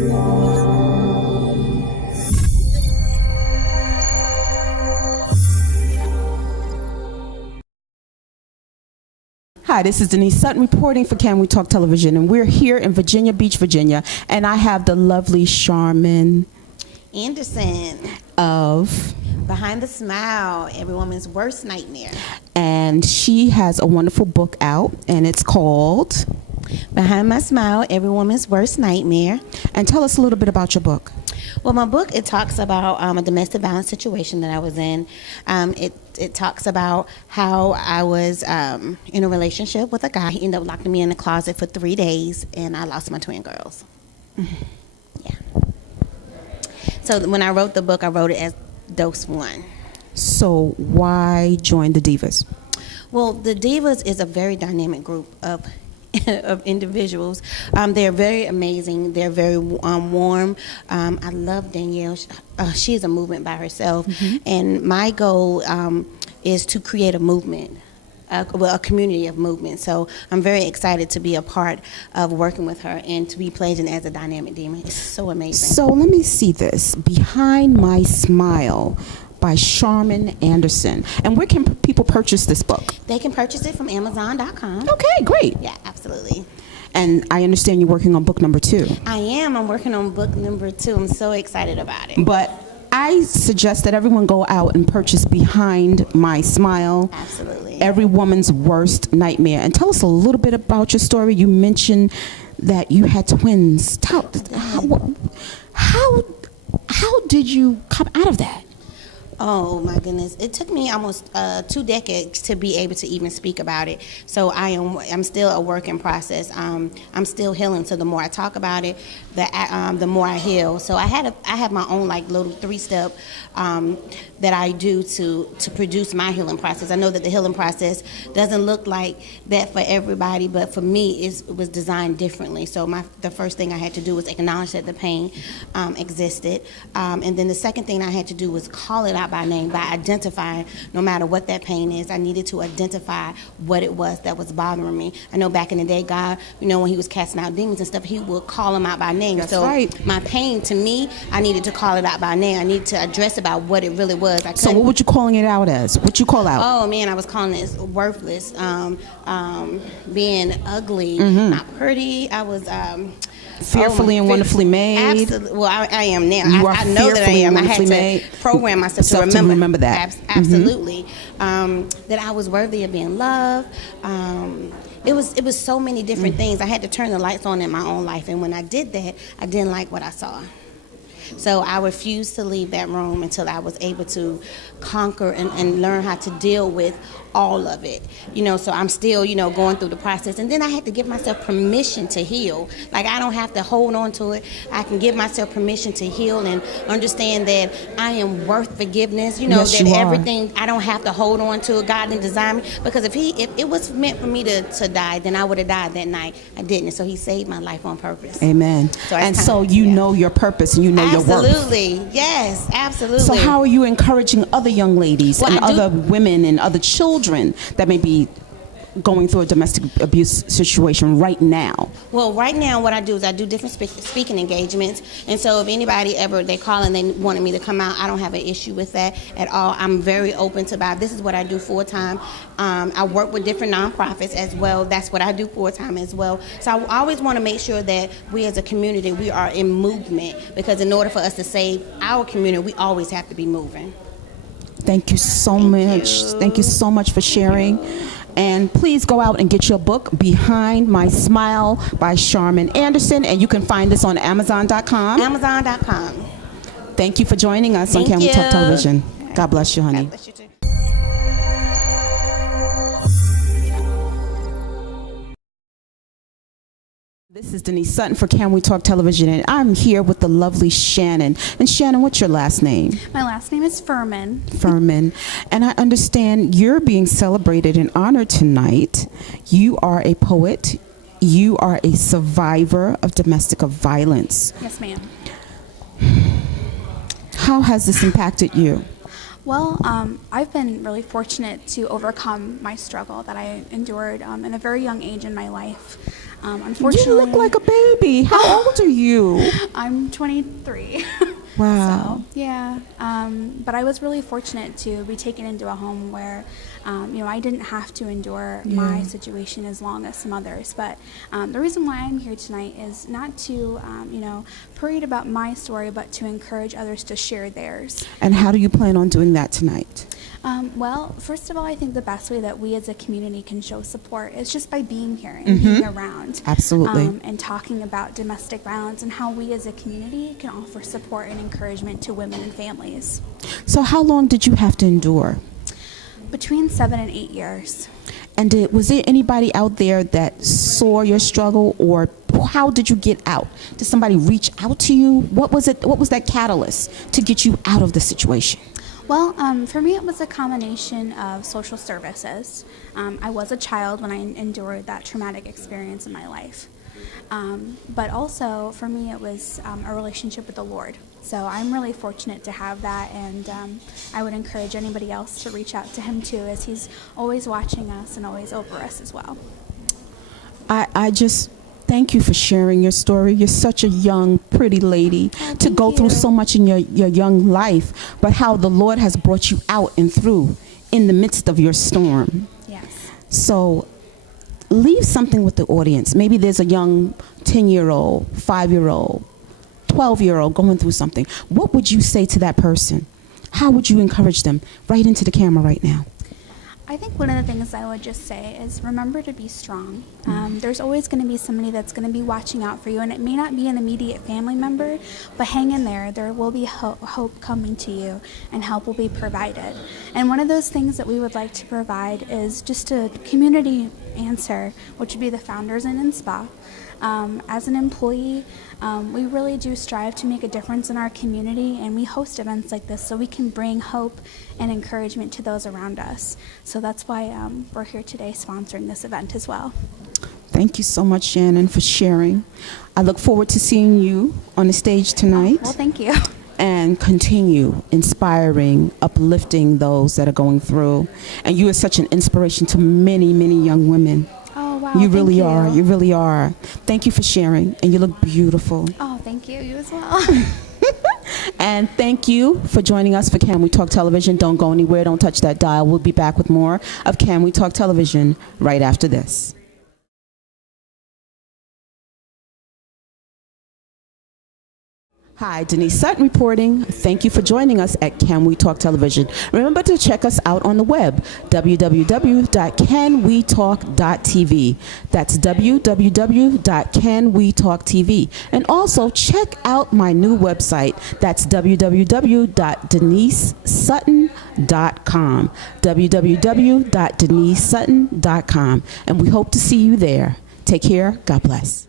Hi, this is Denise Sutton reporting for Can We Talk Television, and we're here in Virginia Beach, Virginia, and I have the lovely Charmin Anderson of Behind the Smile, Every Woman's Worst Nightmare. And she has a wonderful book out, and it's called Behind My Smile, Every Woman's Worst Nightmare. And tell us a little bit about your book. Well, my book, it talks about a domestic violence situation that I was in. It talks about how I was in a relationship with a guy. He ended up locking me in the closet for 3 days, and I lost my twin girls. Mm-hmm. Yeah. So when I wrote the book, I wrote it as Dose 1. So why join the Divas? Well, the Divas is a very dynamic group of individuals. They're very amazing. They're very warm. I love Danielle. She's a movement by herself. Mm-hmm. And my goal is to create a movement, a community of movement. So I'm very excited to be a part of working with her and to be pledging as a dynamic demon. It's so amazing. So let me see this. Behind My Smile by Charmin Anderson. And where can people purchase this book? They can purchase it from Amazon.com. Okay, great. Yeah, absolutely. And I understand you're working on book number 2. I am. I'm working on book number 2. I'm so excited about it. But I suggest that everyone go out and purchase Behind My Smile. Absolutely. Every Woman's Worst Nightmare. And tell us a little bit about your story. You mentioned that you had twins. How did you come out of that? Oh my goodness! It took me almost 2 decades to be able to even speak about it. So I'm still a work in process. I'm still healing. So the more I talk about it, the more I heal. So I have my own like little 3-step that I do to produce my healing process. I know that the healing process doesn't look like that for everybody, but for me it was designed differently. So the first thing I had to do was acknowledge that the pain existed, and then the second thing I had to do was call it out by name, by identifying no matter what that pain is. I needed to identify what it was that was bothering me. I know back in the day, God, when he was casting out demons and stuff, he would call them out by name. That's so right. My pain, to me, I needed to call it out by name. I needed to address about what it really was. So what were you calling it out as? What you call out? Oh man, I was calling it worthless, being ugly, Mm-hmm. not pretty. I was fearfully and wonderfully made. Absolutely. Well, I am now. You are I know that I fearfully am. and I had wonderfully to made. program myself to remember that. Absolutely. That I was worthy of being loved. It was so many different things. I had to turn the lights on in my own life, and when I did that, I didn't like what I saw. So I refused to leave that room until I was able to conquer and learn how to deal with all of it. So I'm still, going through the process. And then I had to give myself permission to heal. Like, I don't have to hold on to it. I can give myself permission to heal and understand that I am worth forgiveness. Yes, that you are. everything, I don't have to hold on to it. God didn't design me. Because if it was meant for me to die, then I would have died that night. I didn't. So he saved my life on purpose. Amen. So you know your purpose and you know your worth. Absolutely. Yes, absolutely. So how are you encouraging other young ladies and other women and other children that may be going through a domestic abuse situation right now? Well, right now what I do is I do different speaking engagements, and so if anybody ever they call and they wanted me to come out, I don't have an issue with that at all. I'm very open to that. This is what I do full time. I work with different nonprofits as well. That's what I do full time as well. So I always want to make sure that we as a community, we are in movement, because in order for us to save our community, we always have to be moving. Thank you so much. Thank you so much for sharing. And please go out and get your book, Behind My Smile by Charmin Anderson. And you can find this on Amazon.com. Amazon.com. Thank you for joining us on Can We Talk Television. God bless you, honey. God bless you too. This is Denise Sutton for Can We Talk Television, and I'm here with the lovely Shannon. And Shannon, what's your last name? My last name is Fuhrman. Fuhrman. And I understand you're being celebrated and honored tonight. You are a poet. You are a survivor of domestic violence. Yes, ma'am. How has this impacted you? Well, I've been really fortunate to overcome my struggle that I endured in a very young age in my life. Unfortunately, You look like a baby. How old are you? I'm 23. Wow. So, yeah. But I was really fortunate to be taken into a home where, I didn't have to endure my situation as long as some others. But the reason why I'm here tonight is not to, parade about my story, but to encourage others to share theirs. And how do you plan on doing that tonight? Well, first of all, I think the best way that we as a community can show support is just by being here and being around. Absolutely. And talking about domestic violence and how we as a community can offer support and encouragement to women and families. So how long did you have to endure? Between 7 and 8 years. And was there anybody out there that saw your struggle, or how did you get out? Did somebody reach out to you? What was it? What was that catalyst to get you out of the situation? Well, for me, it was a combination of social services. I was a child when I endured that traumatic experience in my life. But also, for me, it was a relationship with the Lord. So I'm really fortunate to have that, and I would encourage anybody else to reach out to him too, as he's always watching us and always over us as well. I just thank you for sharing your story. You're such a young, pretty lady to go through so much in your young life, but how the Lord has brought you out and through in the midst of your storm. Yes. So leave something with the audience. Maybe there's a young 10-year-old, 5-year-old, 12-year-old going through something. What would you say to that person? How would you encourage them? Right into the camera right now. I think one of the things I would just say is remember to be strong. There's always going to be somebody that's going to be watching out for you, and it may not be an immediate family member, but hang in there. There will be hope coming to you, and help will be provided. And one of those things that we would like to provide is just a community answer, which would be the Founders Inn and Spa. As an employee, we really do strive to make a difference in our community, and we host events like this so we can bring hope and encouragement to those around us. So that's why we're here today sponsoring this event as well. Thank you so much, Shannon, for sharing. I look forward to seeing you on the stage tonight. Well, thank you. And continue inspiring, uplifting those that are going through. And you are such an inspiration to many, many young women. Oh, wow. You really thank are. You really are. Thank you for sharing, and you look beautiful. Oh, thank you. You as well. And thank you for joining us for Can We Talk Television. Don't go anywhere. Don't touch that dial. We'll be back with more of Can We Talk Television right after this. Hi, Denise Sutton reporting. Thank you for joining us at Can We Talk Television. Remember to check us out on the web, www.canwetalk.tv. That's www.canwetalktv. And also check out my new website. That's www.denisesutton.com. www.denisesutton.com. And we hope to see you there. Take care. God bless.